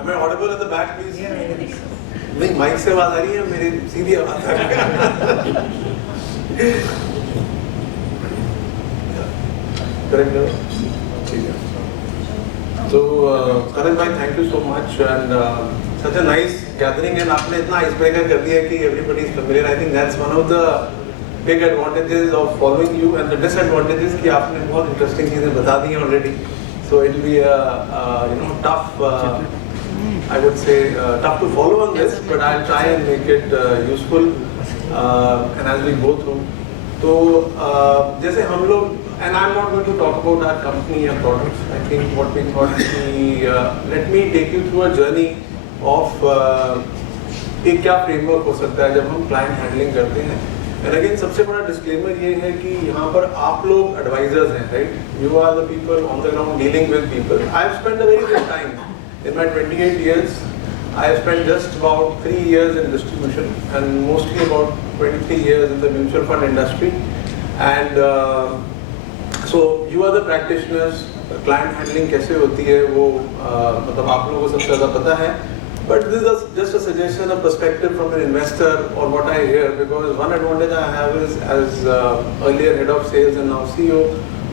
Am I audible at the back, please? नहीं, mic से आवाज आ रही है, मेरी सीधी आवाज आ रही है. Correct, ठीक है. So, Karan bhai, thank you so much and such a nice gathering and आपने इतना icebreaker कर दिया कि everybody is familiar. I think that's one of the big advantages of following you and the disadvantages कि आपने बहुत interesting चीजें बता दी हैं already. So it will be tough. I would say tough to follow on this, but I'll try and make it useful and as we go through. तो जैसे हम लोग, and I'm not going to talk about our company or products. I think what we thought let me take you through a journey of एक क्या framework हो सकता है जब हम client handling करते हैं. And again सबसे बड़ा disclaimer ये है कि यहाँ पर आप लोग advisors हैं, right? You are the people on the ground dealing with people. I have spent a very good time. In my 28 years, I have spent just about 3 years in distribution and mostly about 23 years in the mutual fund industry. And so you are the practitioners. Client handling कैसे होती है वो मतलब आप लोगों को सबसे ज़्यादा पता है. But this is just a suggestion, a perspective from an investor or what I hear, because one advantage I have is as earlier head of sales and now CEO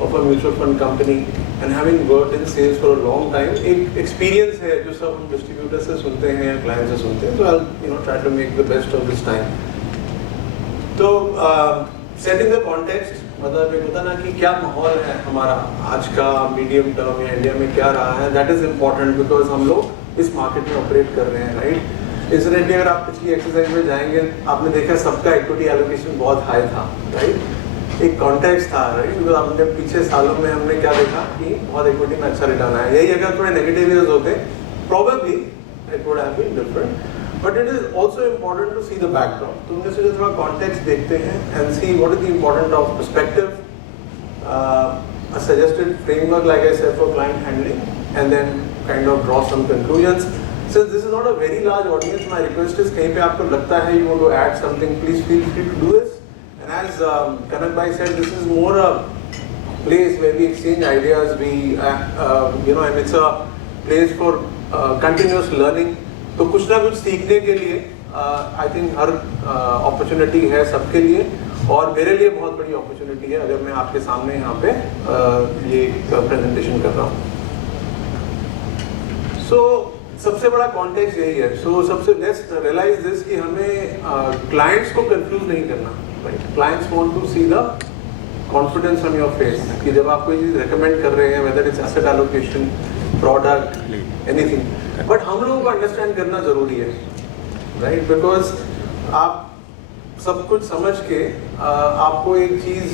of a mutual fund company and having worked in sales for a long time, एक experience है जो सब हम distributor से सुनते हैं या client से सुनते हैं. So I'll try to make the best of this time. तो setting the context, मतलब ये होता ना कि क्या माहौल है हमारा आज का मीडियम टर्म या इंडिया में क्या रहा है, that is important because हम लोग इस मार्केट में ऑपरेट कर रहे हैं, राइट? इंसिडेंटली अगर आप पिछली एक्सरसाइज में जाएंगे आपने देखा सबका इक्विटी एलोकेशन बहुत हाई था, राइट? एक कॉन्टेक्स्ट था, राइट? तो आपने पीछे सालों में हमने क्या देखा कि बहुत इक्विटी में अच्छा रिटर्न आया. यही अगर थोड़े नेगेटिव ईयर्स होते probably it would have been different. But it is also important to see the backdrop. तो उनमें से जो थोड़ा context देखते हैं and see what is the importance of perspective, a suggested framework like I said for client handling, and then kind of draw some conclusions. Since this is not a very large audience, my request is कहीं पे आपको लगता है you want to add something, please feel free to do this. And as Karan bhai said, this is more a place where we exchange ideas. And it's a place for continuous learning. तो कुछ ना कुछ सीखने के लिए I think her opportunity है सबके लिए और मेरे लिए बहुत बड़ी opportunity है अगर मैं आपके सामने यहाँ पे ये presentation कर रहा हूँ. So सबसे बड़ा context यही है. So सबसे let's realize this कि हमें clients को confuse नहीं करना, right? Clients want to see the confidence on your face कि जब आप कोई चीज़ recommend कर रहे हैं, whether it's asset allocation, product, anything. But हम लोगों को understand करना जरूरी है, right? Because आप सब कुछ समझ के आपको एक चीज़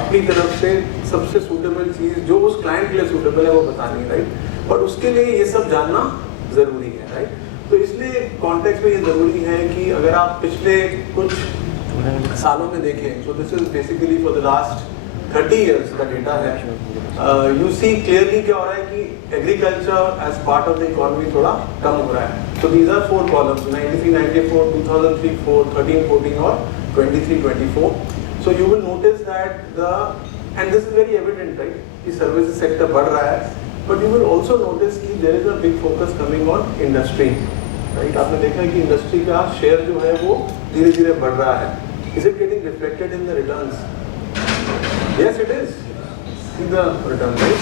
अपनी तरफ से सबसे suitable चीज़ जो उस client के लिए suitable है वो बतानी है, right? और उसके लिए ये सब जानना जरूरी है, राइट? तो इसलिए कॉन्टेक्स्ट में ये जरूरी है कि अगर आप पिछले कुछ सालों में देखें, so this is basically for the last 30 years का डेटा है, you see clearly क्या हो रहा है कि agriculture as part of the economy थोड़ा कम हो रहा है. So these are 4 columns, 93, 94, 2003, 4, 13, 14 और 23, 24. So you will notice that and this is very evident, right? कि सर्विसेज सेक्टर बढ़ रहा है. But you will also notice कि there is a big focus coming on industry, right? आपने देखा है कि इंडस्ट्री का शेयर जो है वो धीरे-धीरे बढ़ रहा है. Is it getting reflected in the returns? Yes, it is. In the return, right?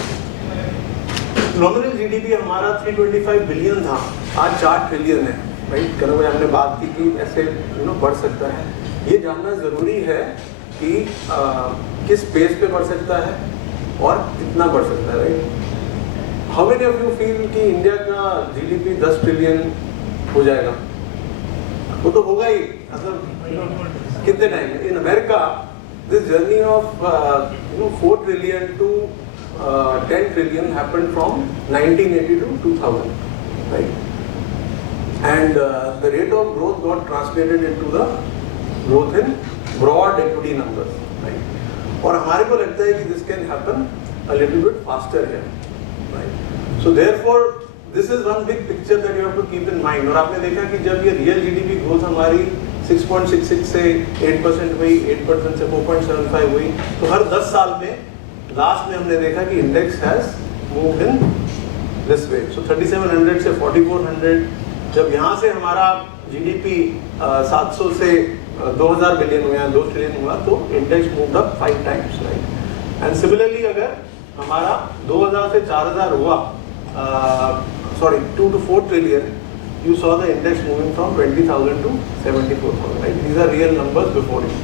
Nominal GDP हमारा 325 बिलियन था, आज 4 ट्रिलियन है, right? कल में हमने बात की कि ऐसे बढ़ सकता है. ये जानना जरूरी है कि किस पेस पे बढ़ सकता है और कितना बढ़ सकता है, right? How many of you feel कि इंडिया का GDP 10 ट्रिलियन हो जाएगा? वो तो होगा ही, मतलब कितने टाइम में? In America, this journey of 4 trillion to 10 trillion happened from 1980 to 2000, right? And the rate of growth got translated into the growth in broad equity numbers, right? और हमारे को लगता है कि this can happen a little bit faster here, right? So therefore, this is one big picture that you have to keep in mind. और आपने देखा कि जब ये real GDP growth हमारी 6.66 से 8% हुई, 8% से 4.75 हुई, तो हर 10 साल में लास्ट में हमने देखा कि index has moved in this way. So 3700 से 4400, जब यहाँ से हमारा GDP 700 से 2000 बिलियन हुआ, 2 ट्रिलियन हुआ, तो index moved up 5 times, right? And similarly अगर हमारा 2000 से 4000 हुआ, 2 to 4 trillion, you saw the index moving from 20,000 to 74,000, right? These are real numbers before you.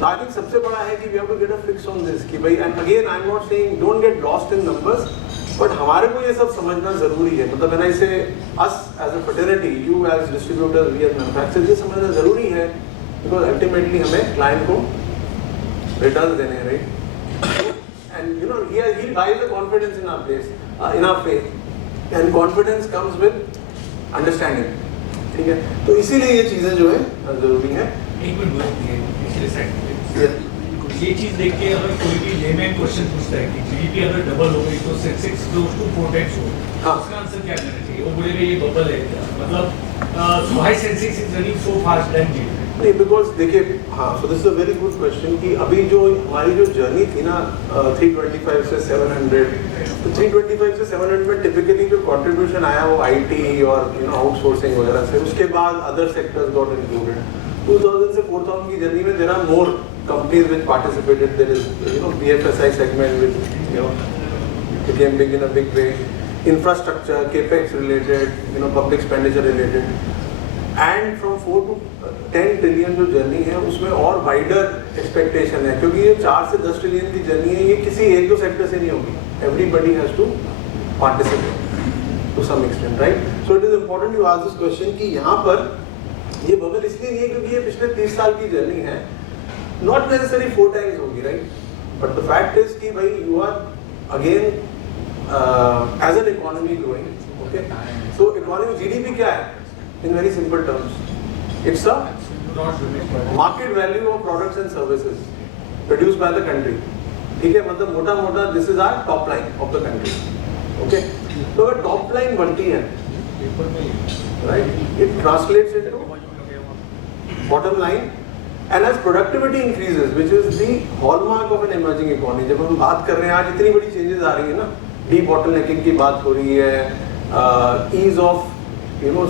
Now, I think सबसे बड़ा है कि we have to get a fix on this कि भाई, and again I'm not saying don't get lost in numbers, but हमारे को ये सब समझना जरूरी है. मतलब when I say us as a fraternity, you as distributors, we as manufacturers, ये समझना जरूरी है because ultimately हमें client को returns देने हैं, right? And you know he buys the confidence in our place, in our faith, and confidence comes with understanding. ठीक है? तो इसीलिए ये चीजें जो है जरूरी है. एक मिनट ये चीज देख के अगर कोई भी लेमैन क्वेश्चन पूछता है कि जीडीपी अगर डबल हो गई तो सेंसेक्स क्लोज टू 4 times हो, उसका आंसर क्या करना चाहिए? वो बोलेगा ये बबल है क्या? मतलब why Sensex is running so fast then GDP? नहीं, बिकॉज देखिए, हाँ, so this is a very good question कि अभी जो हमारी जो जर्नी थी ना 325 से 700, तो 325 से 700 में टिपिकली जो कंट्रीब्यूशन आया वो आईटी और आउटसोर्सिंग वगैरह से, उसके बाद अदर सेक्टर्स गॉट इंक्लूडेड. 2000 से 4000 की जर्नी में there are more companies which participated. There is BFSI segment which became big in a big way. Infrastructure, capex related, public expenditure related. And from 4 to 10 trillion जो journey है उसमें और wider expectation है, क्योंकि ये 4 से 10 trillion की journey है, ये किसी एक दो सेक्टर से नहीं होगी. Everybody has to participate to some extent, right? So it is important you ask this question कि यहाँ पर ये बबल इसलिए नहीं है क्योंकि ये पिछले 30 साल की जर्नी है, नॉट नेसेसरी 4 times होगी, right? But the fact is कि भाई you are again as an economy growing, okay? So economy GDP क्या है in very simple terms? It's a market value of products and services produced by the country. ठीक है, मतलब मोटा मोटा this is our top line of the country, okay? तो अगर top line बढ़ती है, right, it translates into bottom line, and as productivity increases, which is the hallmark of an emerging economy. जब हम बात कर रहे हैं, आज इतनी बड़ी changes आ रही है ना, de-bottlenecking की बात हो रही है, ease of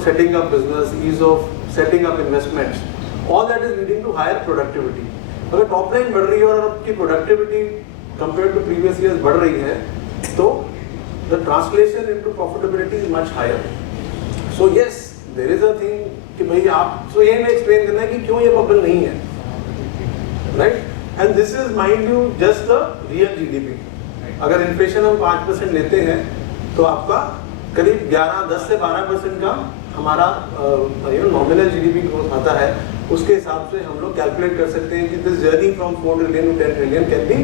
setting up business, ease of setting up investments, all that is leading to higher productivity. अगर top line बढ़ रही है और आपकी productivity compared to previous years बढ़ रही है, तो the translation into profitability is much higher. So yes, there is a thing कि भाई आप, so ये मैं एक्सप्लेन करना है कि क्यों ये बबल नहीं है, right? And this is mind you just the real GDP. अगर इन्फ्लेशन हम 5% लेते हैं तो आपका करीब 10 से 12% का हमारा नॉमिनल जीडीपी ग्रोथ आता है. उसके हिसाब से हम लोग कैलकुलेट कर सकते हैं कि this journey from 4 trillion to 10 trillion can be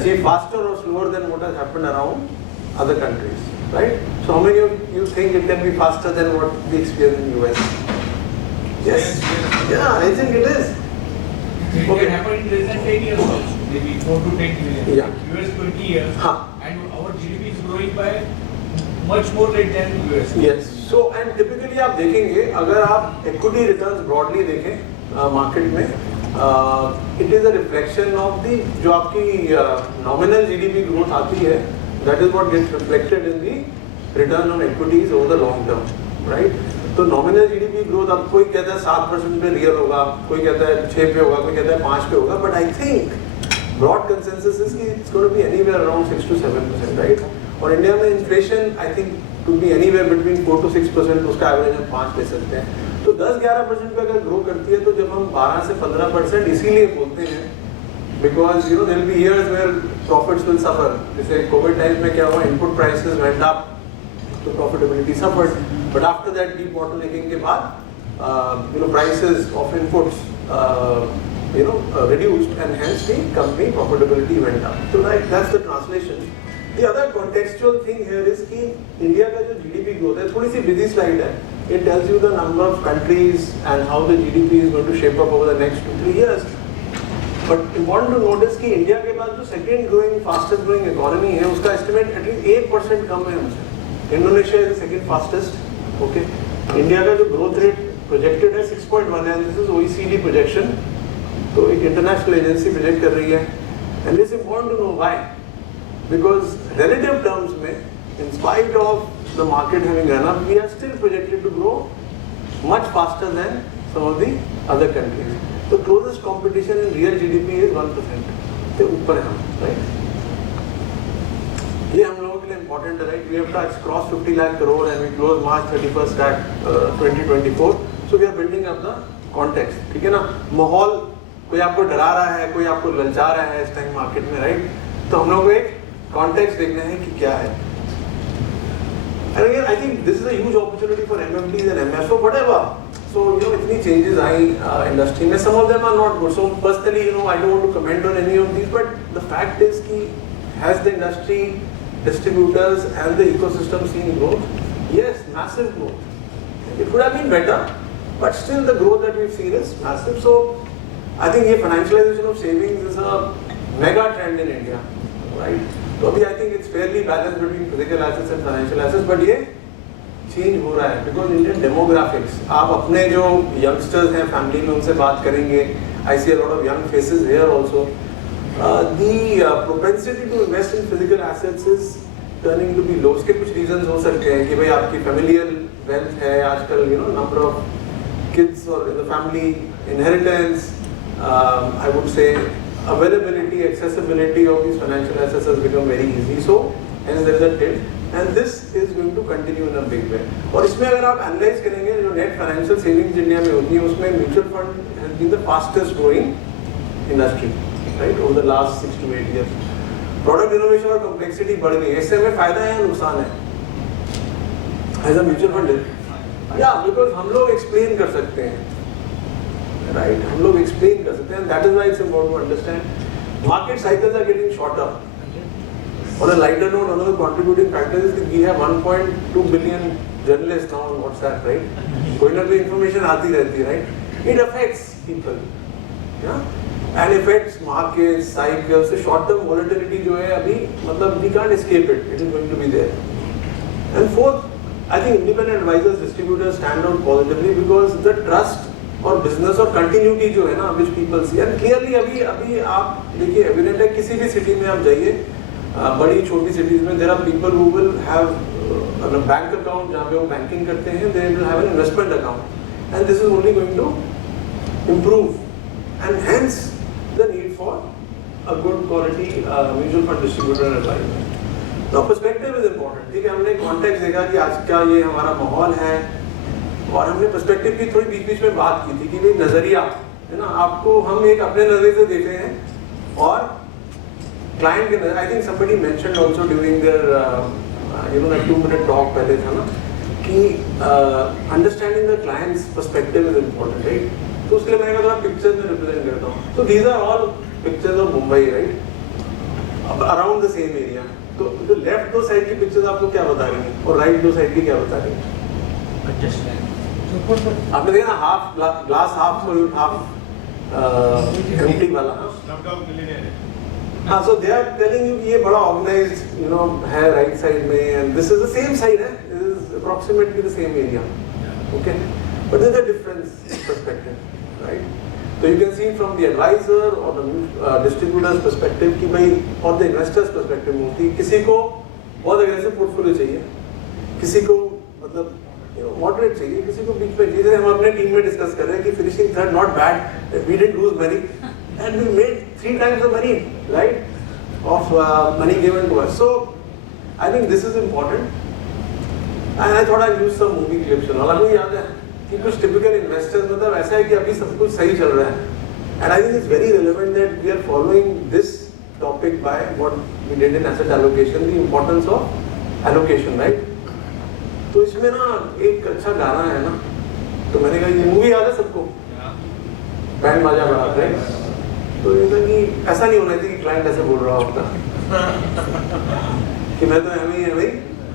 achieve faster और slower than what has happened around other countries, right? So how many of you think it can be faster than what we experience in US? Yes. Yeah, I think it is. It can happen in less than 10 years also, maybe 4 to 10 million. Yeah. US 20 years, हाँ. and our GDP is growing by much more rate than US. Yes. So and typically आप देखेंगे, अगर आप equity returns broadly देखें market में, it is a reflection of the जो आपकी nominal GDP growth आती है. That is what gets reflected in the return on equities over the long term, right? तो nominal GDP growth अब कोई कहता है 7% पे real होगा, कोई कहता है 6 पे होगा, कोई कहता है 5 पे होगा, but I think broad consensus is कि it's going to be anywhere around 6 to 7%, right? और इंडिया में inflation I think to be anywhere between 4 to 6%, उसका एवरेज हम 5 ले सकते हैं. तो 10-11% पे अगर ग्रो करती है तो जब हम 12 से 15% इसीलिए बोलते हैं because there will be years where profits will suffer. जैसे कोविड टाइम्स में क्या हुआ, input prices went up, तो profitability suffered. But after that de-bottlenecking के बाद prices of inputs reduced and hence the company profitability went up. So that's the translation. The other contextual thing here is कि India का जो GDP growth है, थोड़ी सी busy slide है. It tells you the number of countries and how the GDP is going to shape up over the next 2-3 years. But important to notice कि India के पास जो second growing fastest growing economy है उसका estimate at least 1% कम है हमसे. Indonesia is the second fastest, okay? India का जो ग्रोथ रेट प्रोजेक्टेड है 6.1 है. दिस इज OECD प्रोजेक्शन, तो एक इंटरनेशनल एजेंसी प्रोजेक्ट कर रही है. And this important to know why, because relative terms में in spite of the market having run up, we are still projected to grow much faster than some of the other countries. The closest competition in real GDP is 1%. से ऊपर है हम, right? ये हम लोगों के लिए important है, right? We have crossed 50 lakh crore and we closed March 31st at 2024. So we are building up the context. ठीक है ना? माहौल कोई आपको डरा रहा है, कोई आपको ललचा रहा है इस टाइम मार्केट में, राइट? तो हम लोग को एक कॉन्टेक्स्ट देखना है कि क्या है. And again, I think this is a huge opportunity for MFDs and MFs or whatever. So इतनी changes आई industry में, some of them are not good. So personally, I don't want to comment on any of these, but the fact is कि has the industry, distributors and the ecosystem seen growth? Yes, massive growth. It could have been better, but still the growth that we've seen is massive. So I think ये financialization of savings is a mega trend in India, right? तो अभी I think it's fairly balanced between physical assets and financial assets, but ये change हो रहा है because Indian demographics. आप अपने जो youngsters हैं family में उनसे बात करेंगे. I see a lot of young faces here also. The propensity to invest in physical assets is turning to be low. उसके कुछ reasons हो सकते हैं कि भाई आपकी familial wealth है आजकल, number of kids or in the family, inheritance, I would say availability, accessibility of these financial assets has become very easy. So hence there is a tilt, and this is going to continue in a big way. और इसमें अगर आप analyze करेंगे जो net financial savings India में होती है उसमें mutual fund has been the fastest growing industry, right, over the last 6 to 8 years. Product innovation और complexity बढ़ गई. इससे हमें फायदा है या नुकसान है? As a mutual fund, yeah, because हम लोग explain कर सकते हैं. Right, हम लोग explain कर सकते हैं, that is why it's important to understand. Market cycles are getting shorter. On a lighter note, another contributing factor is that we have 1.2 billion journalists now on WhatsApp, right? कोई ना कोई information आती रहती है, right? It affects people, yeah, and affects markets, cycles. So short-term volatility जो है अभी मतलब we can't escape it. It is going to be there. And fourth, I think independent advisors, distributors stand out positively because the trust और business और continuity जो है ना which people see and clearly अभी आप देखिए एविडेंट है किसी भी सिटी में आप जाइए बड़ी छोटी सिटीज में there are people who will have a bank account जहाँ पे वो बैंकिंग करते हैं, they will have an investment account and this is only going to improve and hence the need for a good quality mutual fund distributor and advisor. तो perspective is important. ठीक है, हमने context देखा कि आज का ये हमारा माहौल है और हमने पर्सपेक्टिव की थोड़ी बीच में बात की थी कि भाई नजरिया है ना, आपको हम एक अपने नजरिए से देख रहे हैं और क्लाइंट के नजर. I think somebody mentioned also during their that 2-minute talk पहले था ना कि understanding the clients perspective is important, right? तो उसके लिए मैंने कहा थोड़ा पिक्चर्स में रिप्रेजेंट करता हूँ. तो these are all pictures of Mumbai, right, around the same area. तो जो लेफ्ट दो साइड की पिक्चर्स आपको क्या बता रही हैं और राइट दो साइड की क्या बता रही हैं? आपने देखा ना हाफ ग्लास हाफ एम्प्टी वाला. हाँ, so they are telling you ये बड़ा organized है राइट साइड में and this is the same side है, this is approximately the same area, okay, but there is a difference in perspective, right? So you can see from the advisor or the distributor's perspective कि भाई और the investor's perspective में होती है. किसी को बहुत aggressive portfolio चाहिए, किसी को मतलब मॉडरेट चाहिए, किसी को बीच में. जैसे हम अपने टीम में डिस्कस कर रहे हैं कि finishing third not bad, we didn't lose money and we made 3 times the money, right, of money given to us. So I think this is important and I thought I'd use some movie clips. आपको याद है कि कुछ typical investors मतलब ऐसा है कि अभी सब कुछ सही चल रहा है and I think it's very relevant that we are following this topic by what we did in asset allocation, the importance of allocation, right? तो इसमें ना एक अच्छा गाना है ना, तो मैंने कहा ये मूवी याद है सबको, बैंड बाजा बजाते हैं. तो ये था कि ऐसा नहीं होना चाहिए कि क्लाइंट ऐसे बोल रहा होता कि मैं तो भाई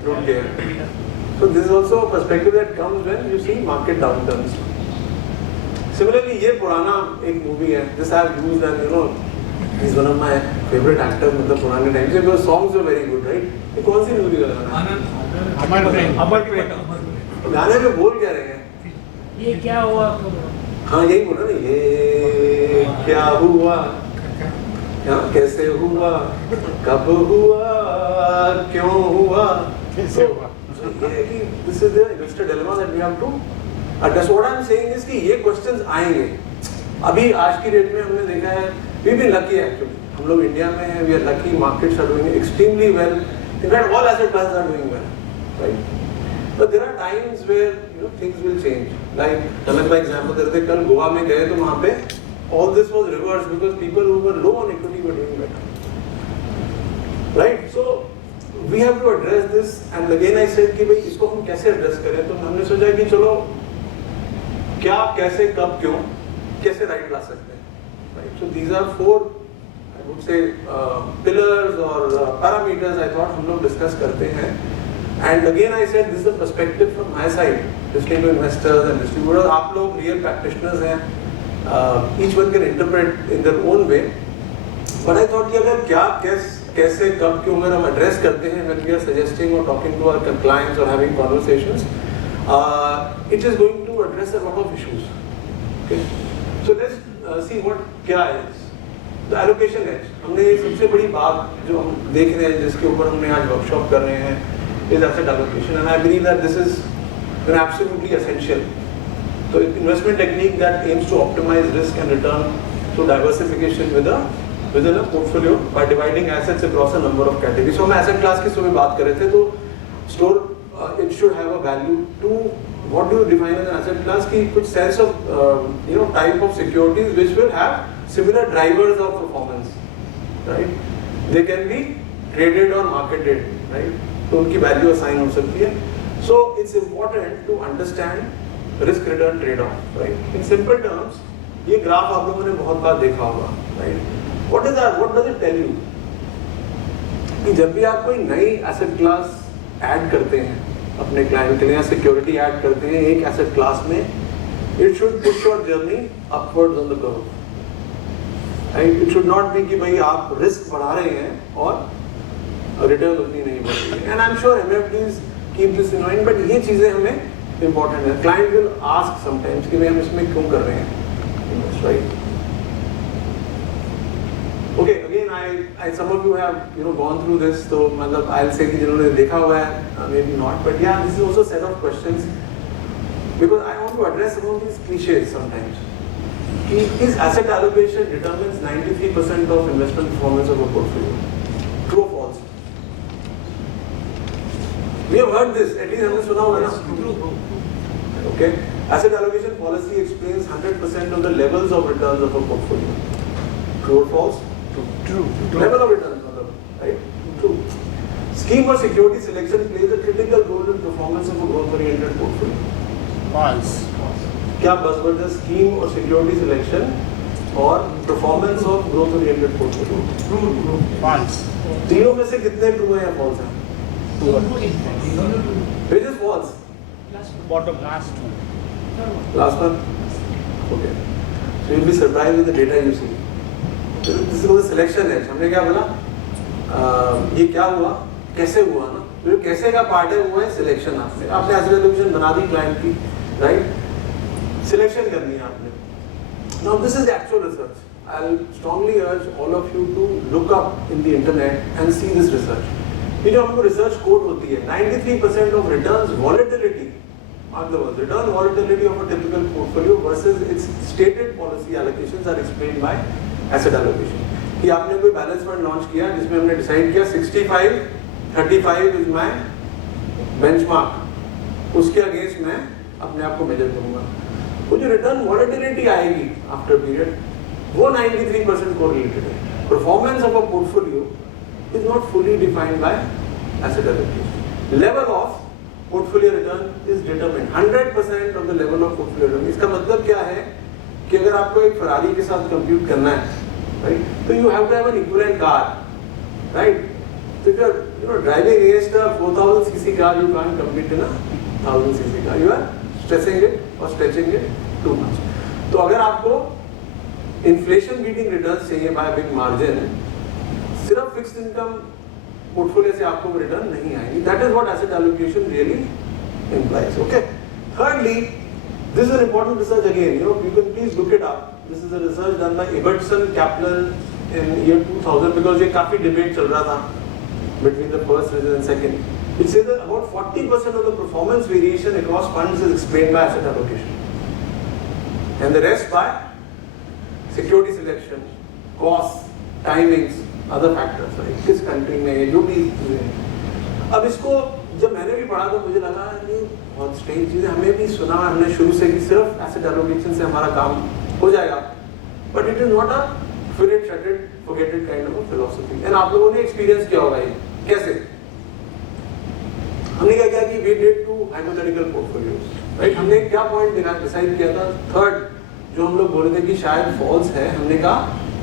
don't care. So this is also a perspective that comes when you see market downturns. Similarly, ये पुराना एक मूवी है, this I have used and he's one of my favorite actors मतलब पुराने टाइम से, because songs are very good, right? ये कौन सी movie का गाना है? अमर प्रेम. गाने में बोल क्या रहे हैं? ये क्या हुआ? हाँ यही बोला ना, ये क्या हुआ, कैसे हुआ, कब हुआ, क्यों हुआ, So ये है कि this is the investor dilemma that we have to address. What I'm saying is कि ये questions आएंगे. अभी आज की डेट में हमने देखा है, we been lucky actually. हम लोग इंडिया में हैं, we are lucky. Markets are doing extremely well. In fact, all asset classes are doing well, right? But there are times where things will change. Like Tanay by example देते कल गोवा में गए तो वहाँ पे all this was reversed because people who were low on equity were doing better. Right? So we have to address this, and again I said कि भाई इसको हम कैसे address करें, तो हमने सोचा कि चलो क्या, कैसे, कब, क्यों, कैसे right ला सकते हैं. Right? So these are 4, I would say, pillars or parameters I thought हम लोग discuss करते हैं. And again I said this is a perspective from my side, listening to investors and distributors. आप लोग real practitioners हैं. Each one can interpret in their own way. But I thought कि अगर क्या, कैसे, कब, क्यों अगर हम address करते हैं when we are suggesting or talking to our clients or having conversations, it is going to address a lot of issues. Okay? So let's see what क्या is. The allocation edge. हमने ये सबसे बड़ी बात जो हम देख रहे हैं, जिसके ऊपर हमने आज workshop कर रहे हैं, is asset allocation, and I believe that this is absolutely essential. So investment technique that aims to optimize risk and return through diversification within a portfolio by dividing assets across a number of categories. So हम asset class की सुबह बात कर रहे थे, तो store it should have a value to what do you define as an asset class की कुछ sense of type of securities which will have similar drivers of performance, right? They can be traded or marketed, right? तो उनकी value assign हो सकती है. So it's important to understand risk return trade off, right? In simple terms, ये graph आप लोगों ने बहुत बार देखा होगा, right? What does it tell you? कि जब भी आप कोई नई asset class add करते हैं अपने client के लिए, या security add करते हैं एक asset class में, it should push your journey upwards on the curve, right? It should not be कि भाई आप risk बढ़ा रहे हैं और return उतनी नहीं बढ़ रही है. And I'm sure MFDs keep this in mind, but ये चीजें हमें important है. Client will ask sometimes कि भाई हम इसमें क्यों कर रहे हैं, right? Okay, again some of you have gone through this, so मतलब I'll say कि जिन्होंने देखा हुआ है, maybe not, but yeah, this is also a set of questions because I want to address some of these cliches sometimes. Is asset allocation determines 93% of investment performance of a portfolio? True or false? We have heard this, at least हमने सुना होगा ना? Okay, asset allocation policy explains 100% of the levels of returns of a portfolio. True or false? True. Level of returns, right? True. Scheme or security selection plays a critical role in performance of a growth-oriented portfolio. False. क्या buzzword है? Scheme or security selection और performance of growth-oriented portfolio. True. False. तीनों में से कितने true हैं या false हैं? Which is false? Bottom last one. Last one. Okay. So you'll be surprised with the data you see. This is the selection edge. हमने क्या बोला? ये क्या हुआ? कैसे हुआ ना? तो कैसे का पार्ट है वो है सिलेक्शन. आपने asset allocation बना दी client की, right? Selection करनी है आपने. Now this is the actual research. I'll strongly urge all of you to look up in the internet and see this research. ये जो हमको research quote होती है, 93% of returns volatility, mark the words, return volatility of a typical portfolio versus its stated policy allocations are explained by asset allocation. कि आपने कोई balance fund launch किया जिसमें हमने डिसाइड किया 65-35 इज माय बेंचमार्क, उसके अगेंस्ट मैं अपने आप को मेजर करूंगा. वो जो रिटर्न वॉलेटिलिटी आएगी आफ्टर पीरियड वो 93% कोरिलेटेड है. Performance of a portfolio is not fully defined by asset allocation. Level of portfolio return is determined 100% of the level of portfolio return. इसका मतलब क्या है कि अगर आपको एक फरारी के साथ कंप्यूट करना है, राइट, तो you have to have an equivalent car, right. So if you are driving against a 4000 cc car, you can't compete in a 1000 cc car. You are stressing it or stretching it too much. तो अगर आपको inflation beating returns चाहिए by a big margin, सिर्फ fixed income portfolio से आपको return नहीं आएगी. That is what asset allocation really implies. Okay. Thirdly, this is an important research again. You can please look it up. This is a research done by Ibbotson Kaplan in year 2000 because ये काफी debate चल रहा था between the first research and second. It says that about 40% of the performance variation across funds is explained by asset allocation, and the rest by security selection, costs, timings, other factors, right? किस country में जो भी अब इसको जब मैंने भी पढ़ा तो मुझे लगा ये बहुत स्ट्रेंज चीज़ है, हमें भी सुना हमने शुरू से कि सिर्फ एसेट एलोकेशन से हमारा काम हो जाएगा, but it is not a fire it shut it forget it kind of philosophy. And आप लोगों ने एक्सपीरियंस किया होगा ये कैसे, हमने क्या किया कि we did two hypothetical portfolios, right? हमने क्या पॉइंट डिसाइड किया था, थर्ड जो हम लोग बोले थे कि शायद फॉल्स है, हमने कहा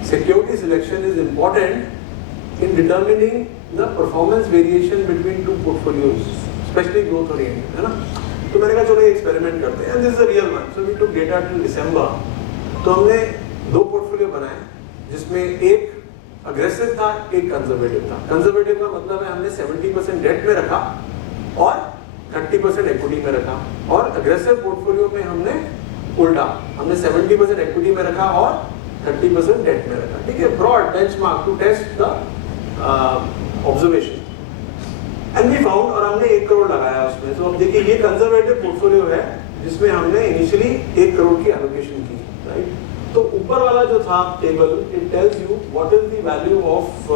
security selection is important in determining the performance variation between two portfolios, especially growth oriented, है ना? तो मैंने कहा चलो ये एक्सपेरिमेंट करते हैं, and this is a real one. So we took data till December. तो हमने दो पोर्टफोलियो बनाए जिसमें एक अग्रेसिव था, एक कंजर्वेटिव था। कंजर्वेटिव का मतलब है हमने 70% डेट में रखा और 30% इक्विटी में रखा, और अग्रेसिव पोर्टफोलियो में हमने उल्टा, हमने 70% इक्विटी में रखा और 30% डेट में रखा, ठीक है? Broad benchmark to test the observation, and we found, और हमने 1 करोड़ लगाया उसमें। तो अब देखिए ये कंजर्वेटिव पोर्टफोलियो है जिसमें हमने इनिशियली 1 करोड़ की एलोकेशन की, राइट? तो ऊपर वाला जो था table, it tells you what is the value of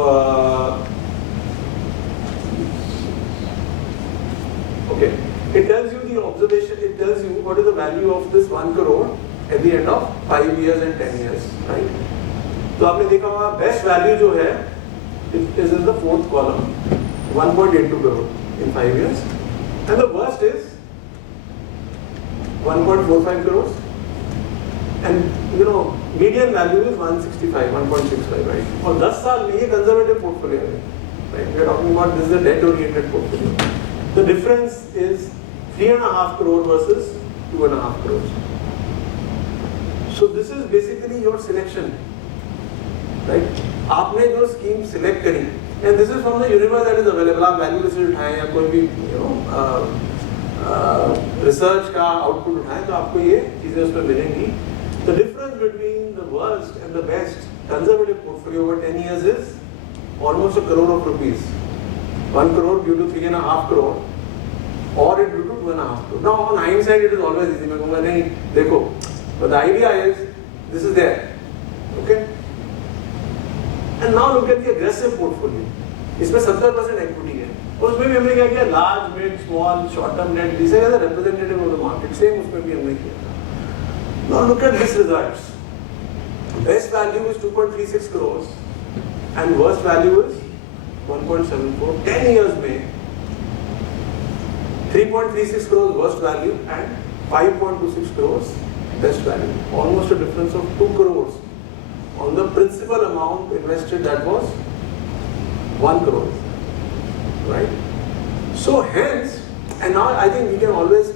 okay, it tells you the observation, it tells you what is the value of this 1 crore at the end of 5 years and 10 years, right? तो आपने देखा होगा best value जो है it is in the fourth column, 1.82 crore in 5 years, and the worst is 1.45 crores, and you know median value is 165, 1.65, right? और 10 साल में ये conservative portfolio है, right? We are talking about this is a debt oriented portfolio. The difference is 3.5 crore versus 2.5 crores. So this is basically your selection, right? आपने जो scheme select करी, and this is from the universe that is available, आप value research उठाएं या कोई भी research का output उठाएं तो आपको ये चीजें उसमें मिलेंगी। The difference between the worst and the best conservative portfolio over 10 years is almost ₹1 crore, 1 crore due to 3.5 crore or it due to 2.5 crore. Now on hindsight it is always easy, मैं कहूँगा नहीं देखो, but the idea is this is there, okay? And now look at the aggressive portfolio. इसमें 70% equity है, और उसमें भी हमने क्या किया, large, mid, small, short term debt, these are the representative of the market. Same उसमें भी हमने किया था। Now look at this results. Best value is 2.36 crores and worst value is 1.74. 10 years में 3.36 crores worst value and 5.26 crores best value. Almost a difference of 2 crores. On the principal amount invested, that was 1 crore, right? So hence, and now I think we can always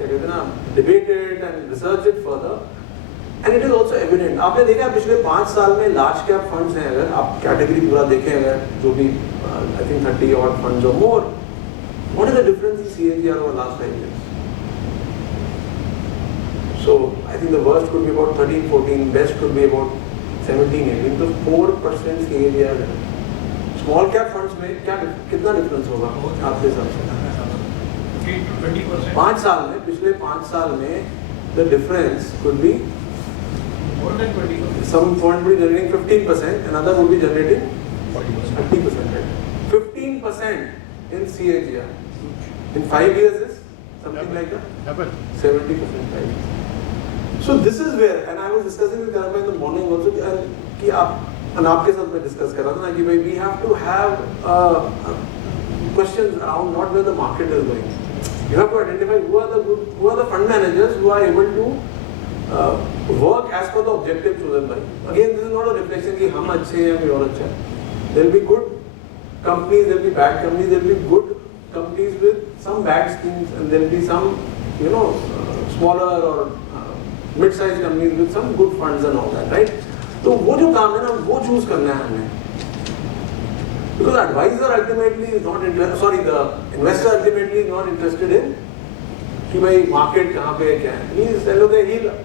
debate it and research it further, and it is also evident. आपने देखा पिछले 5 साल में large cap funds हैं, अगर आप category पूरा देखें, अगर जो भी I think 30 odd funds or more, what is the difference in CAGR over last 5 years? So I think the worst could be about 13, 14, best could be about 17, 18, तो 4% CAGR है। स्मॉल कैप फंड्स में क्या कितना difference होगा आपके हिसाब से? 5 साल में, पिछले 5 साल में the difference could be more than 20%. Some fund will be generating 15%, another would be generating 30%, right? 15% in CAGR in 5 years is something like a 70%, right? So this is where, and I was discussing with Karma in the morning also, कि आप आपके साथ मैं discuss कर रहा था ना कि भाई we have to have questions around not where the market is going. You have to identify who are the fund managers who are able to work as per the objective chosen by. Again, this is not a reflection कि हम अच्छे हैं या कोई और अच्छा है. There will be good companies, there will be bad companies, there will be good companies with some bad schemes, and there will be some smaller or mid-sized companies with some good funds and all that, right? तो वो जो काम है ना वो choose करना है हमें, because advisor ultimately is not interested, sorry, the investor ultimately is not interested in कि भाई market कहाँ पे है क्या है, he is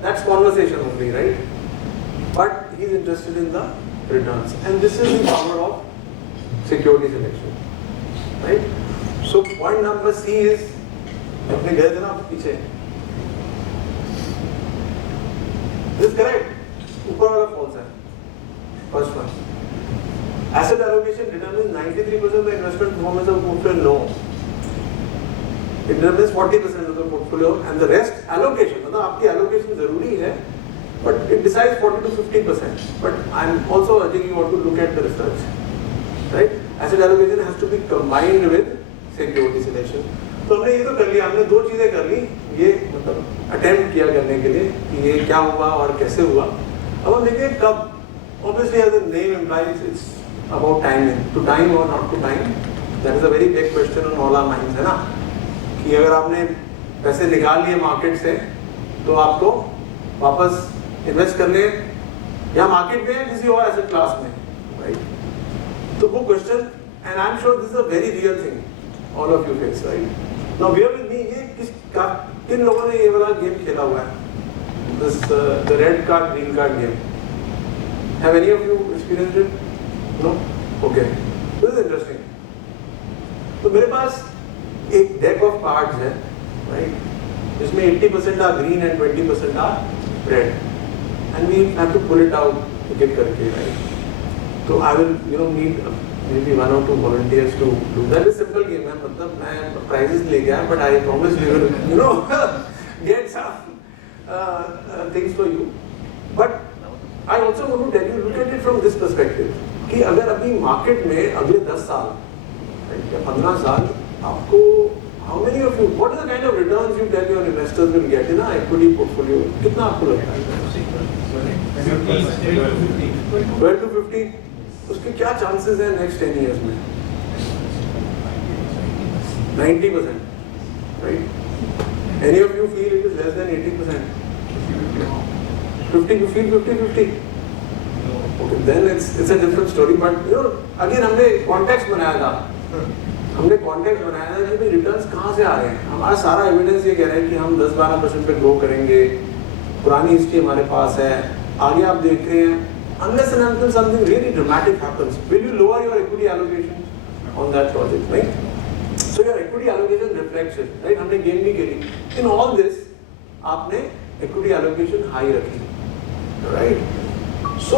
that's conversation only, right? But he is interested in the returns, and this is the power of security selection, right? So point number C is, अपने गए थे ना पीछे, this correct, ऊपर वाला false है, first one. Asset allocation determines 93% of the investment performance of portfolio. No, it determines 40% of the portfolio, and the rest allocation. मतलब आपकी allocation जरूरी है, but it decides 40 to 50%. But I'm also urging you all to look at the research, right? Asset allocation has to be combined with security selection. तो हमने ये तो कर लिया, हमने दो चीजें कर ली, ये मतलब अटेम्प्ट किया करने के लिए कि ये क्या हुआ और कैसे हुआ. अब हम देखें कब. Obviously, as the name implies, it's about timing. To time or not to time, that is a very big question on all our minds, है ना? कि अगर आपने पैसे निकाल लिए मार्केट से, तो आपको वापस इन्वेस्ट करने या मार्केट में किसी और एसेट क्लास में, राइट? तो वो question, and I am sure this is a very real thing all of you face, right? Now bear with me, ये किन लोगों ने ये वाला गेम खेला हुआ है, this the red card green card game? Have any of you experienced it? No? Okay, this is interesting. तो मेरे पास एक डेक ऑफ कार्ड्स है, राइट, जिसमें 80% are green and 20% are red, and we have to pull it out एक एक करके, right? तो I will need maybe 1 or 2 volunteers to do that. Is simple game है, मतलब मैं prizes ले गया, but I promise we will get some things for you. But I also want to tell you, look at it from this perspective, कि अगर अभी market में अगले 10 साल या 15 साल आपको, how many of you, what is the kind of returns you tell your investors will get in an equity portfolio? कितना आपको लगता है? 12 to 15. उसके क्या चांसेस हैं नेक्स्ट 10 years में? 90%, right? Any of you feel it is less than 80%? 50, you feel 50-50? Okay, then it's a different story. But again हमने context बनाया था. हमने कॉन्टेक्स्ट बनाया था कि भाई रिटर्न्स कहाँ से आ रहे हैं. हमारा सारा एविडेंस ये कह रहा है कि हम 10-12% पे ग्रो करेंगे, पुरानी हिस्ट्री हमारे पास है, आगे आप देख रहे हैं. Unless and until something really dramatic happens, will you lower your equity allocation on that project, right? So your equity allocation reflects it, right? हमने गेम भी खेली. In all this, आपने equity allocation high रखी, right? So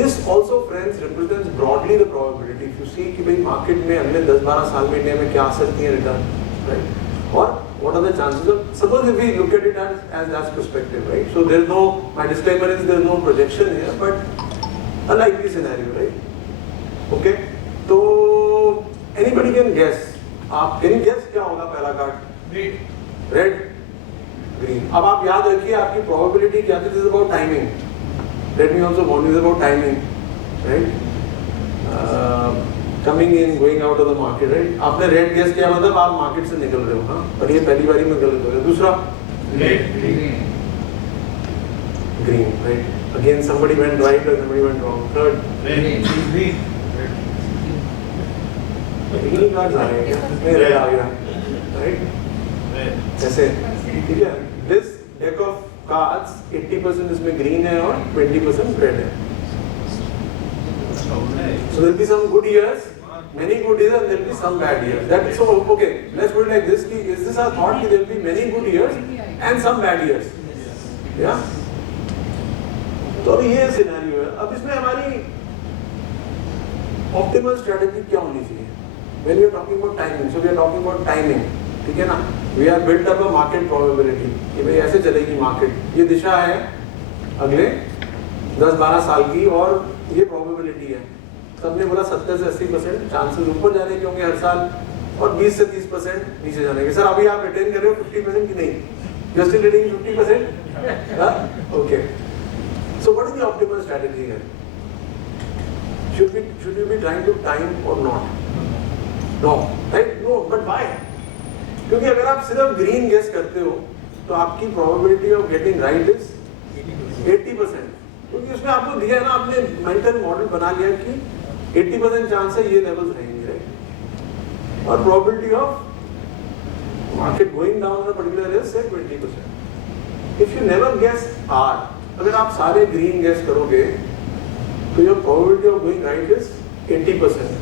this also, friends, represents broadly the probability. If you see कि भाई market में अगले 10-12 साल में इंडिया में क्या आ सकती है रिटर्न, right? और what are the chances of, suppose if we look at it as that perspective, right? So there's no, my disclaimer is there's no projection here, but a likely scenario, right? Okay, so anybody can guess. आप can you guess क्या होगा पहला card? Red, green. अब आप याद रखिए आपकी probability क्या थी? This is about timing. Let me also warn you, this is about timing, right? Coming in, going out of the market, right? आपने रेड गेस किया मतलब आप मार्केट से निकल रहे हो, हाँ? पर ये पहली बारी में गलत हो गया. दूसरा green, right? Again somebody went right or somebody went wrong. Third green cards आ रहे हैं, इसमें रेड आ गया, right? ऐसे, ठीक है? This deck of cards 80% इसमें green है और 20% red है. So there will be some good years, many good years, and there will be some bad years. That's so okay. Let's put it like this: is this our thought? That there will be many good years and some bad years. Yeah. तो अभी ये scenario है. अब इसमें हमारी optimal strategy क्या होनी चाहिए? When we are talking about timing, so we are talking about timing. ठीक है ना? We are built up a market probability. कि भाई ऐसे चलेगी मार्केट. ये दिशा है अगले 10-12 साल की और ये प्रोबेबिलिटी है. सबने बोला 70 से 80% चांसेस ऊपर जाने के होंगे हर साल और 20 से 30% नीचे जाने के. सर अभी आप रिटेन कर रहे हो 50% की नहीं? You are still retaining 50%? Okay. So what is the optimal strategy here? Should we be trying to time or not? No, right? No, but why? क्योंकि अगर आप सिर्फ ग्रीन गेस करते हो तो आपकी probability of getting right is 80%. क्योंकि उसमें आपको दिया है ना, आपने मेंटल मॉडल बना लिया कि 80% चांस है ये लेवल्स रहेंगे, राइट? और probability of market going down a particular is say 20%. If you never guess are, अगर आप सारे ग्रीन गेस करोगे तो your probability of going right is 80%.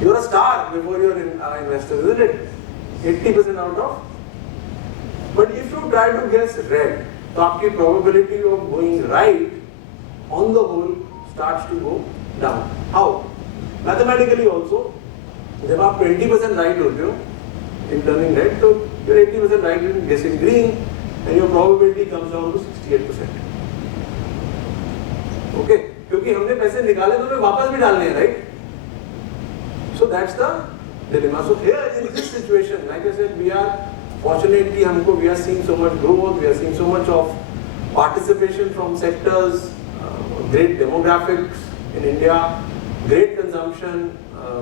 You're a star before your investors, isn't it? 80% out of. But if you try to guess red, तो आपकी probability of going right on the whole starts to go down. How? Mathematically also, जब आप 20% right होते हो in turning red, तो you're 80% right in guessing green, and your probability comes down to 68%. Okay? क्योंकि हमने पैसे निकाले तो हमें वापस भी डालने हैं, right? So that's the dilemma. So here in this situation, like I said, we are fortunate कि हमको we are seeing so much growth, we are seeing so much of participation from sectors, great demographics in India, great consumption,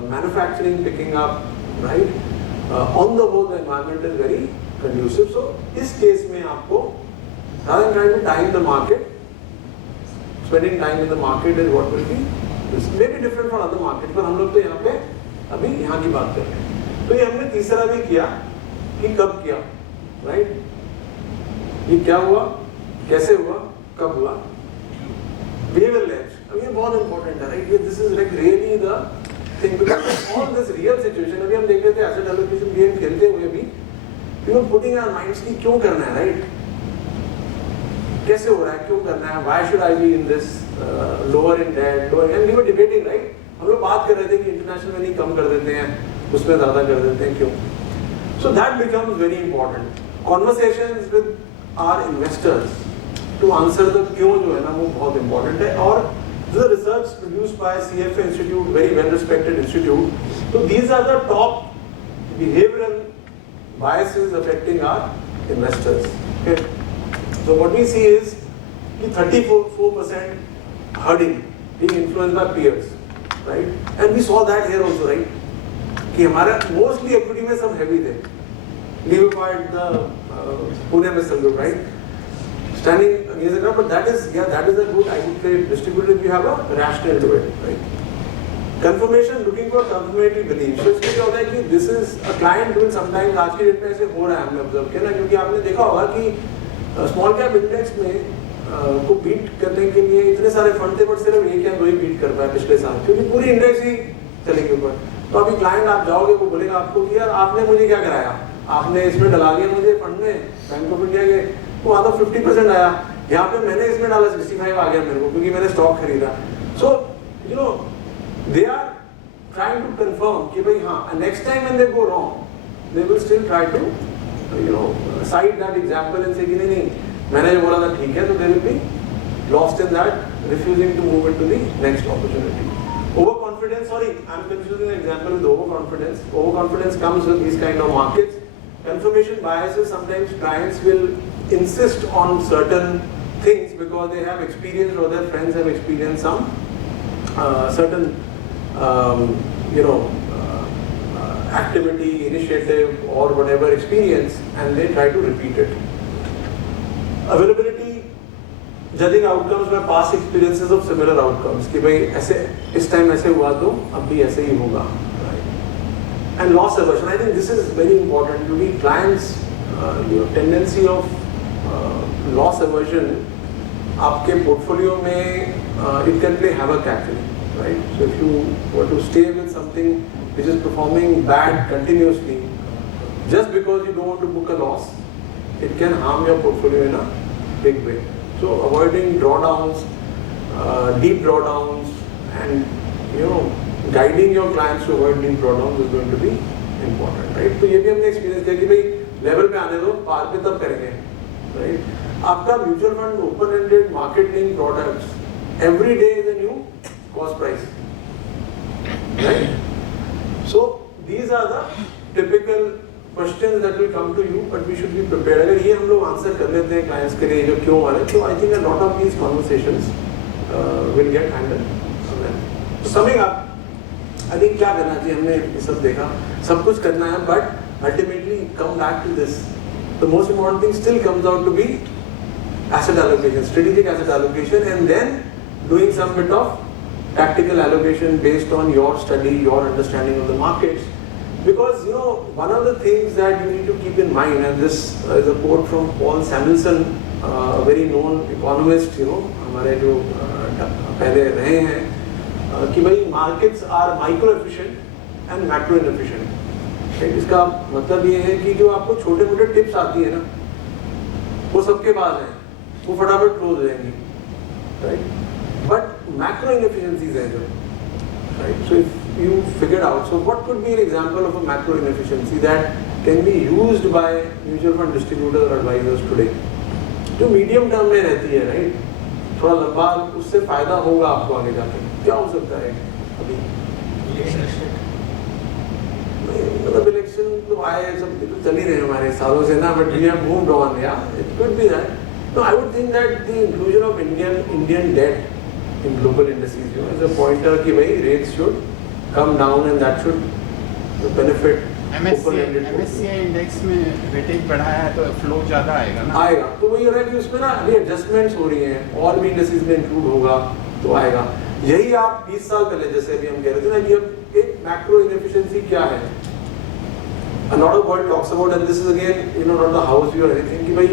manufacturing picking up, right? On the whole, the environment is very conducive. So इस case में आपको rather than trying to time the market, spending time in the market is what will be. This may be different from other markets, पर हम लोग तो यहाँ पे अभी यहाँ की बात कर रहे हैं. तो ये हमने तीसरा भी किया कि कब किया, right? ये क्या हुआ, कैसे हुआ, कब हुआ? Behavioral edge. अब ये बहुत important है, right? This is like really the thing because all this real situation. अभी हम देख रहे थे asset allocation game खेलते हुए भी, you know, putting our minds की क्यों करना है, right? कैसे हो रहा है, क्यों करना है? Why should I be in this lower in debt, lower? And we were debating, right? हम लोग बात कर रहे थे कि इंटरनेशनल में नहीं कम कर देते हैं, उसमें ज़्यादा कर देते हैं, क्यों? So that becomes very important. Conversations with our investors to answer the क्यों जो है ना वो बहुत important है. और this is research produced by CFA Institute, very well respected institute. So these are the top behavioral biases affecting our investors. Okay. So what we see is कि 34% herding being influenced by peers, right? And we saw that here also, right? कि हमारा mostly equity में सब heavy थे. Leave apart the Pune Missile Group, right? Standing against the ground, but that is a good, I would say, distributed if you have a rational to it, right? Confirmation, looking for confirmatory belief. So इसमें क्या होता है कि this is a client will sometimes आज के date में ऐसे हो रहा है हमने observe किया ना, क्योंकि आपने देखा होगा कि small cap index में को बीट करने के लिए इतने सारे फंड थे, बट सिर्फ एक या दो ही बीट कर पाए पिछले साल, क्योंकि पूरी इंडेक्स ही चलेगी ऊपर. तो अभी क्लाइंट आप जाओगे वो बोलेगा आपको कि यार आपने मुझे क्या कराया, आपने इसमें डला दिया मुझे फंड में बैंक ऑफ इंडिया के, तो वहाँ तो 50% आया, यहाँ पे मैंने इसमें डाला 65 आ गया मेरे को क्योंकि मैंने स्टॉक खरीदा. So you know they are trying to confirm कि भाई हाँ, next time when they go wrong they will still try to you know cite that example and say कि नहीं मैंने जो बोला था ठीक है, तो they will be lost in that, refusing to move into the next opportunity. Overconfidence, sorry, I'm confusing an example with overconfidence. Overconfidence comes with these kind of markets. Confirmation biases, sometimes clients will insist on certain things because they have experienced or their friends have experienced some certain, activity, initiative or whatever experience, and they try to repeat it. Availability, judging outcomes by past experiences of similar outcomes कि भाई ऐसे इस time ऐसे हुआ तो अब भी ऐसे ही होगा, right? And loss aversion, I think this is very important क्योंकि clients tendency of loss aversion आपके portfolio में it can play havoc actually, right? So if you were to stay with something which is performing bad continuously just because you don't want to book a loss, it can harm your portfolio in a big way. So avoiding drawdowns, deep drawdowns, and guiding your clients to avoid deep drawdowns is going to be important, right? तो ये भी हमने experience किया कि भाई level पे आने दो, पार पे तब करेंगे, right? आपका mutual fund open-ended market linked products every day is a new cost price, right? So these are the typical questions that will come to you, but we should be prepared. अगर ये हम लोग answer कर लेते हैं clients के लिए जो क्यों वाले, तो I think a lot of these conversations will get handled. Summing up, I think क्या करना चाहिए, हमने ये सब देखा, सब कुछ करना है, but ultimately come back to this. The most important thing still comes out to be asset allocation, strategic asset allocation, and then doing some bit of tactical allocation based on your study, your understanding of the markets. Because one of the things that you need to keep in mind, and this is a quote from Paul Samuelson, a very known economist, हमारे जो पहले रहे हैं, कि भाई markets are micro efficient and macro inefficient. इसका मतलब ये है कि जो आपको छोटे मोटे टिप्स आती है ना, वो सबके पास हैं, वो फटाफट क्लोज हो जाएंगी, राइट? बट मैक्रो इनएफिशिएंसीज हैं जो, right? So if you figure out, so what could be an example of a macro inefficiency that can be used by mutual fund distributors और एडवाइजर्स टुडे, जो medium term में रहती है, right? थोड़ा लंबा, उससे फायदा होगा आपको आगे जाके। क्या हो सकता है अभी? मतलब इलेक्शन तो आए, सब तो चल ही रहे हमारे सालों से ना, but we have moved on, या it could be that. No, I would think that the inclusion of Indian debt in global industries is a pointer कि भाई rates should come down and that should benefit MSCI index में weightage बढ़ाया है तो flow ज़्यादा आएगा ना? आएगा। तो वही हो रहा है कि उसमें ना अभी एडजस्टमेंट्स हो रही हैं, और भी इंडस्ट्रीज में इंक्लूड होगा तो आएगा। यही आप 20 साल पहले जैसे अभी हम कह रहे थे ना कि अब एक मैक्रो इनएफिशिएंसी क्या है, a lot of world talks about, and this is again, you know, not the house view or anything, कि भाई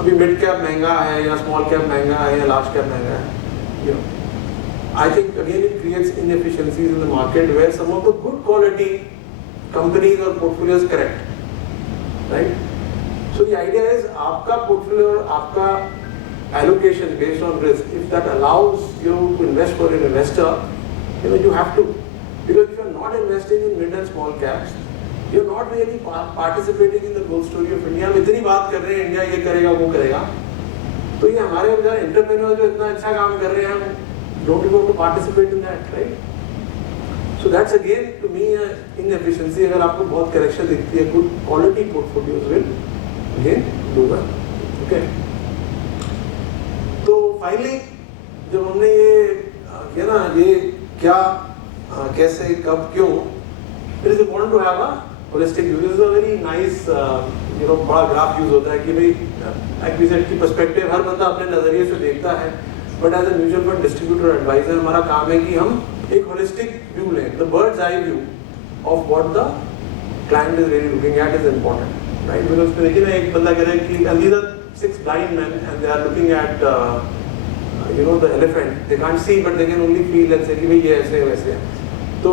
अभी मिड कैप महंगा है या स्मॉल कैप महंगा है या लार्ज कैप महंगा है, you know. I think again it creates inefficiencies in the market where some of the good quality companies or portfolios correct, right? So the idea is आपका portfolio और आपका allocation based on risk, if that allows you to invest for an investor, you know, you have to, because if you are not investing in mid and small caps, you are not really participating in the growth story of India. हम इतनी बात कर रहे हैं India ये करेगा वो करेगा, तो ये हमारे एंटरप्रेन्योर जो इतना अच्छा काम कर रहे हैं, हम don't want to participate in that, right? So that's again to me inefficiency. अगर आपको बहुत करेक्शन दिखती है, good quality portfolios will again do well, okay? तो फाइनली जब हमने ये किया ना, ये क्या कैसे कब क्यों, it is important to have a holistic view. This is a very nice बड़ा ग्राफ यूज होता है कि भाई एक्विजिट की पर्सपेक्टिव हर बंदा अपने नजरिए से देखता है, but as a mutual fund distributor advisor हमारा काम है कि हम एक होलिस्टिक व्यू लें, the bird's eye view of what the client is really looking at is important, right? Because देखिए ना, एक बंदा कह रहा है कि and these are 6 blind men and they are looking at the elephant, they can't see but they can only feel and say कि भाई ये ऐसे वैसे है। तो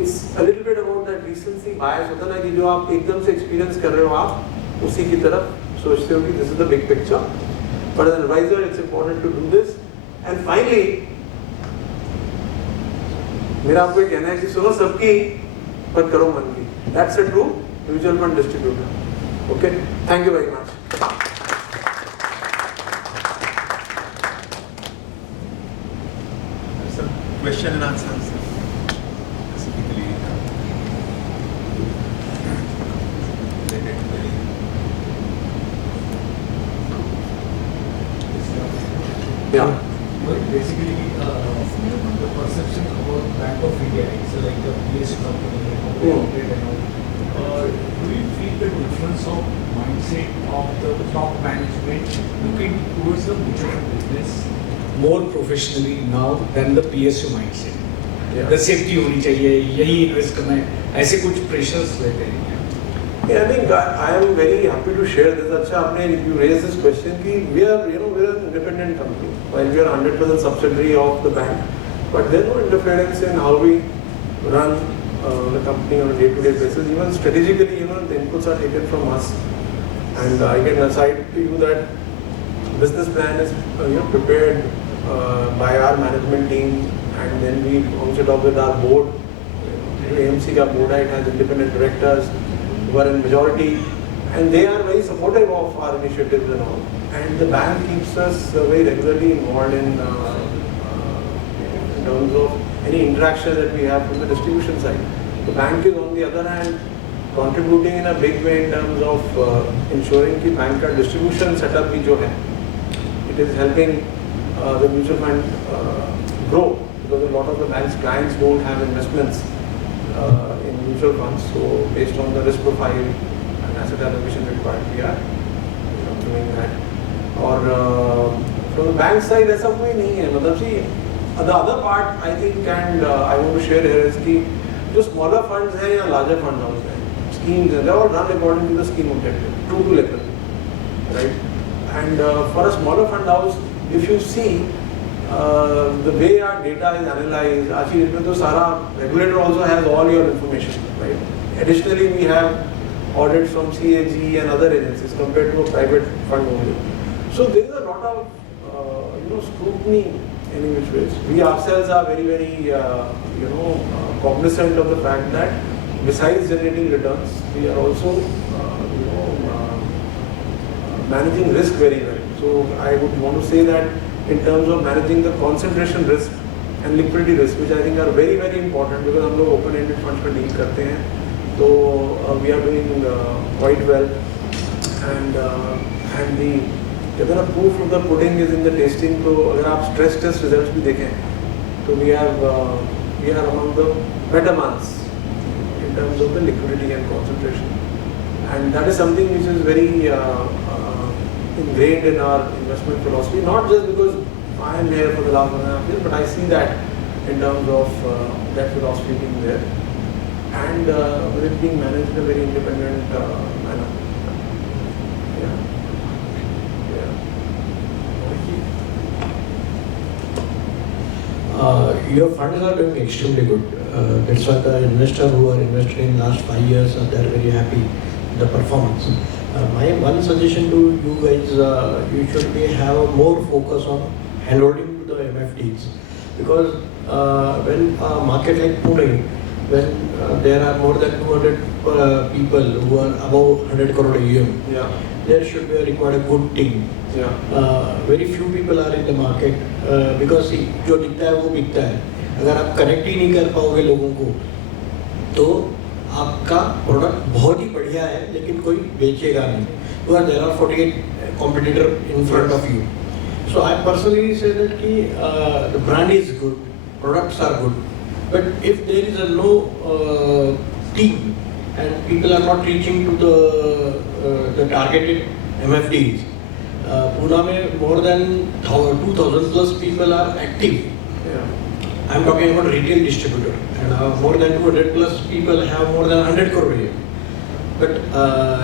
it's a little bit about that recency bias होता है ना, कि जो आप एकदम से एक्सपीरियंस कर रहे हो आप उसी की तरफ सोचते हो कि this is the big picture, but as an advisor it's important to do this. And finally मेरा आपको कहना है कि सुनो सबकी पर करो मन की, that's a true mutual fund distributor. Okay, thank you very much. Question and answers. Specifically, Yeah. But basically, the perception about Bank of India is like a PSU company, how they operate and all. Do you feel the difference of mindset of the top management looking towards the mutual fund business more professionally now than the PSU mindset? Yeah. The safety होनी चाहिए, यही invest करना है, ऐसे कुछ pressures रहते हैं। Yeah, I think I am very happy to share this. अच्छा, आपने you raised this question कि we are an independent company, while we are 100% subsidiary of the bank, but there is no interference in how we run the company on a day-to-day basis. Even strategically, the inputs are taken from us, and I can aside to you that business plan is prepared by our management team, and then we bounce it off with our board. AMC का board it has independent directors who are in majority, and they are very supportive of our initiatives and all. And the bank keeps us very regularly involved in terms of any interaction that we have from the distribution side. The bank is on the other hand contributing in a big way in terms of ensuring कि bank का distribution setup भी जो है, it is helping the mutual fund grow, because a lot of the bank's clients don't have investments in mutual funds, so based on the risk profile and asset allocation required, we are doing that. और from the bank side ऐसा कोई नहीं है, मतलब सी the other part I think and I want to share here is कि जो smaller funds हैं या larger fund house हैं, schemes हैं, they all run according to the scheme objective, true to letter, right? And for a smaller fund house, if you see the way our data is analyzed, आज की date में तो सारा regulator also has all your information, right? Additionally, we have audits from CAG and other agencies compared to a private fund only. So there is a lot of scrutiny any which ways. We ourselves are very, very cognizant of the fact that besides generating returns, we are also managing risk very well. So I would want to say that in terms of managing the concentration risk and liquidity risk, which I think are very, very important because हम लोग open-ended funds में deal करते हैं, तो we are doing quite well, and the कहते हैं ना proof of the pudding is in the tasting. तो अगर आप stress test results भी देखें, तो we are among the better ones in terms of the liquidity and concentration, and that is something which is very ingrained in our investment philosophy. Not just because I am here for the last 1.5 years, but I see that in terms of that philosophy being there, and with it being managed in a very independent manner. Your funds are doing extremely good. That's why the investors who are invested in last 5 years, they are very happy with the performance. My one suggestion to you guys, you should have more focus on handholding to the MFDs, because when a market like Pune, when there are more than 200 people who are above 100 crore AUM, there should be required a good team. Very few people are in the market because जो दिखता है वो बिकता है. अगर आप connect ही नहीं कर पाओगे लोगों को, तो आपका प्रोडक्ट बहुत ही बढ़िया है लेकिन कोई बेचेगा नहीं. Because there are 48 competitors in front of you. So I personally say that the brand is good, products are good, but if there is no team and people are not reaching to the targeted MFDs, Pune में more than 2,000 plus people are active. I am talking about retail distributor, and more than 200 plus people have more than 100 crore AUM. But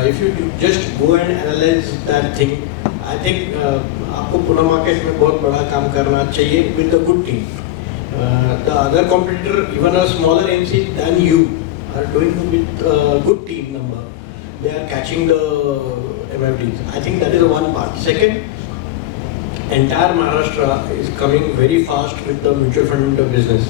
if you just go and analyze that thing, I think आपको Pune market में बहुत बड़ा काम करना चाहिए with a good team. The other competitor, even a smaller MC than you, are doing with a good team number. They are catching the MFDs. I think that is one part. Second, entire Maharashtra is coming very fast with the mutual fund business.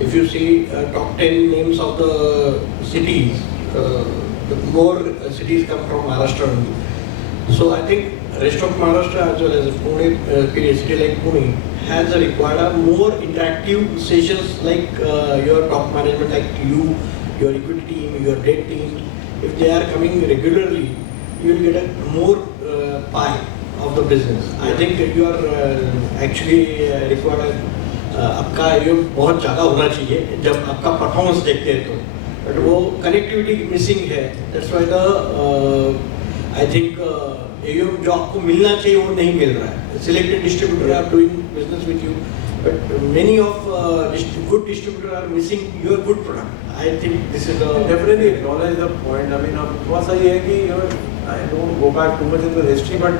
If you see top 10 names of the cities, the more cities come from Maharashtra only. So I think rest of Maharashtra as well as Pune, a city like Pune, has required more interactive sessions like your top management, like you, your equity team, your debt team. If they are coming regularly, you will get a more pie of the business. I think you are actually required. आपका ये बहुत ज़्यादा होना चाहिए जब आपका performance देखते हैं तो, बट वो कनेक्टिविटी मिसिंग है. That's why the I think AUM जो आपको मिलना चाहिए वो नहीं मिल रहा है. Selected distributors are doing business with you, but many of good distributors are missing your good product. I think this is definitely acknowledge the point. I mean, बहुत सही है कि I don't go back too much into the history, but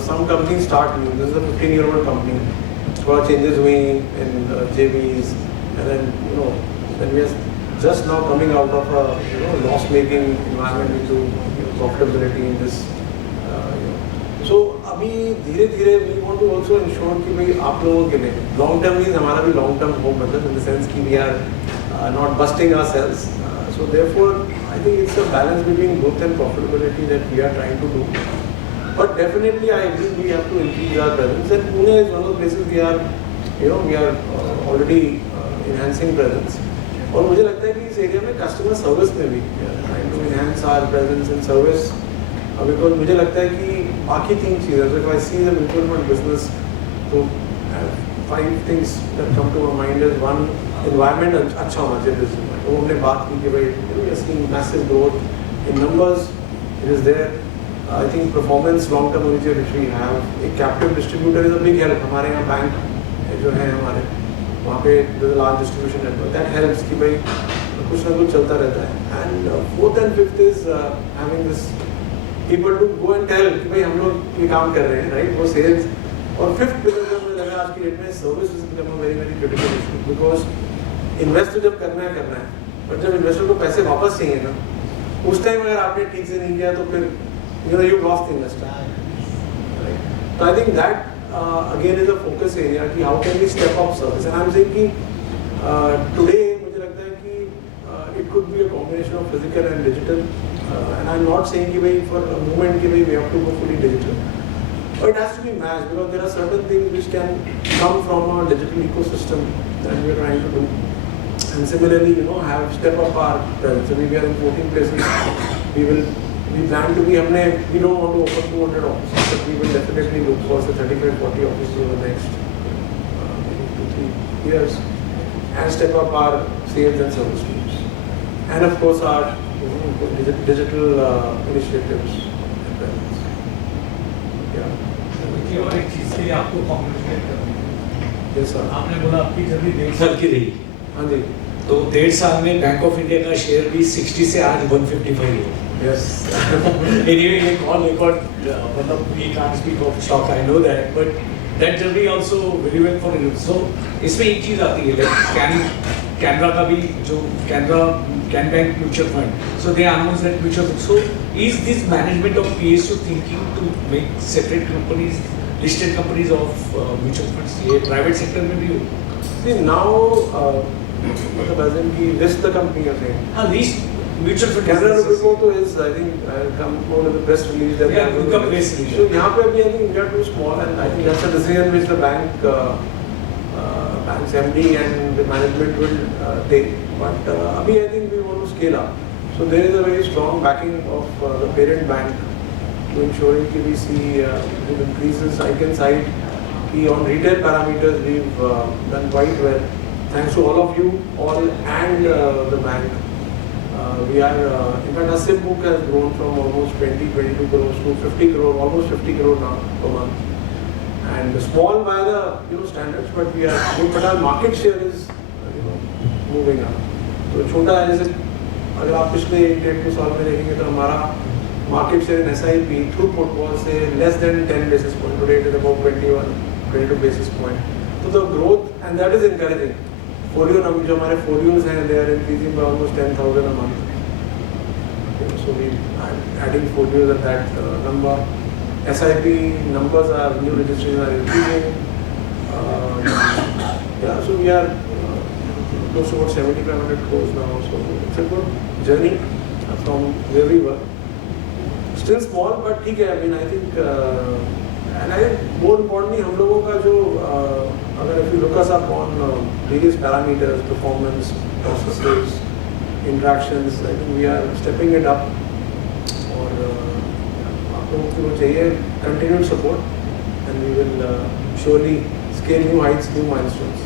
some companies start new. This is a 15-year-old company. थोड़ा changes हुई in JVs, and then when we are just now coming out of a loss-making environment into profitability in this. So अभी धीरे-धीरे we want to also ensure कि भाई आप लोगों के लिए long term means हमारा भी long term हो, मतलब in the sense कि we are not busting ourselves. So therefore I think it's a balance between growth and profitability that we are trying to do. But definitely I agree we have to increase our presence, and Pune is one of the places we are already enhancing presence. और मुझे लगता है कि इस area में customer service में भी trying to enhance our presence in service. Because मुझे लगता है कि बाकी 3 चीज़ें, so if I see the mutual fund business, तो 5 things that come to my mind is one, environment अच्छा होना चाहिए business में. वो हमने बात की कि भाई we are seeing massive growth in numbers, it is there. I think performance long term होनी चाहिए, which we have. एक captive distributor is a big help. हमारे यहाँ बैंक जो है हमारे वहाँ पे there's a large distribution network that helps कि भाई कुछ ना कुछ चलता रहता है. And 4th and 5th is having this people to go and tell कि भाई हम लोग ये काम कर रहे हैं, right? वो sales. और 5th pillar में लगा है आज की डेट में service is become a very very critical issue, because invest तो जब करना है, बट जब इन्वेस्टर को पैसे वापस चाहिए ना, उस टाइम अगर आपने ठीक से नहीं किया तो फिर you lost the investor. So I think that again is a focus area कि how can we step up service, and I'm saying कि today मुझे लगता है कि it could be a combination of physical and digital, and I'm not saying कि भाई for a moment कि भाई we have to go fully digital, but it has to be matched because there are certain things which can come from our digital ecosystem that we are trying to do, and similarly have step up our presence. So we are in 14 places. We plan to be, we don't want to open 200 offices, but we will definitely look for 35-40 offices over the next 2-3 years, and step up our sales and service teams, and of course our digital initiatives. Yeah. देखिए, और एक चीज़ के लिए आपको congratulate करना है. Yes sir. आपने बोला आपकी जर्नी 1.5 साल की रही, हाँ जी. तो 1.5 साल में बैंक ऑफ इंडिया का शेयर भी 60 से आज 155 है. Yes. Anyway, ये कॉल रिकॉर्ड मतलब we can't speak of stock, I know that, but that journey also very well for you. So इसमें एक चीज़ आती है, like कैनरा का भी जो can bank mutual fund, so they announced that mutual fund. So is this management of PSU thinking to make separate companies, listed companies of mutual funds? ये private sector में भी हो? See now, मतलब as in कि list the company you're saying. हाँ, list mutual fund. Canara Robeco to is, I think, come out of the press release that Yeah, they are become going to- press release. So यहाँ पे अभी I think we are too small, and I think that's a decision which the bank's MD and the management will take. But अभी I think we want to scale up. So there is a very strong backing of the parent bank to ensuring that we see good increases. I can cite कि on retail parameters we've done quite well. Thanks to all of you all and the bank. We are, in fact, our SIP book has grown from almost 20-22 crores to 50 crore, almost 50 crore now per month. And small by the standards, but we are good. But our market share is moving up. तो छोटा है, जैसे अगर आप पिछले 1-2 साल में देखेंगे तो हमारा market share in SIP throughput was less than 10 basis point. Today it is about 21-22 basis point. So the growth, and that is encouraging. Folio जो हमारे folios हैं, they are increasing by almost 10,000 a month. So we are adding folios at that number. SIP numbers are, new registrations are increasing. Yeah, so we are close to about 7,500 crores now. So it's a good journey from where we were. Still small, but ठीक है. I mean, I think, and I think more importantly, हम लोगों का जो अगर if you look us up on various parameters, performance, processes, interactions, I think we are stepping it up. और आप लोगों को चाहिए continued support, and we will surely scale new heights, new milestones.